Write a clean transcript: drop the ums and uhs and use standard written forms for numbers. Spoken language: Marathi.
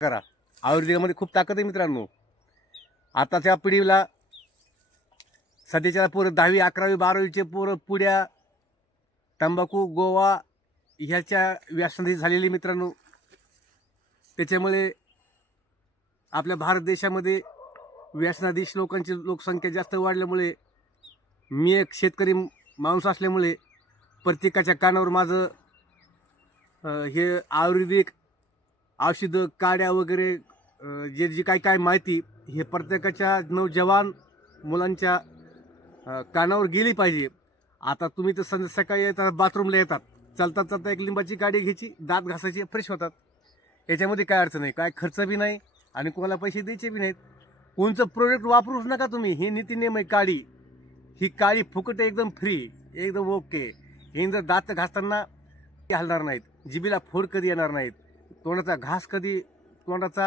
करा. आयुर्वेदिकामध्ये खूप ताकद आहे मित्रांनो. आताच्या पिढीला सध्याच्या पोरं 10वी 11वी 12वीचे पोरं पुड्या, तंबाखू, गोवा ह्याच्या व्यसनाधीन झालेली मित्रांनो. त्याच्यामुळे आपल्या भारत देशामध्ये व्यसनाधीश लोकांची लोकसंख्या जास्त वाढल्यामुळे मी एक शेतकरी माणूस असल्यामुळे प्रत्येकाच्या कानावर माझं हे आयुर्वेदिक औषधं, काड्या वगैरे जे जी काय माहिती हे प्रत्येकाच्या नौजवान मुलांच्या कानावर गेली पाहिजे. आता तुम्ही तर सकाळी येतात, बाथरूमला येतात, चालता चालता एक लिंबाची काडी घ्यायची, दात घासायचे, फ्रेश होतात. याच्यामध्ये काय अडचण नाही, काय खर्च बी नाही आणि कोणाला पैसे द्यायचे बी नाहीत. कोणचं प्रोडक्ट वापरूच नका तुम्ही. ही नीतिनियम आहे. काडी ही काळी फुकट एकदम फ्री, एकदम ओके. हे जर दात घासताना हलणार नाहीत, जिबीला फोड कधी येणार नाहीत, तोंडाचा घास कधी तोंडाचा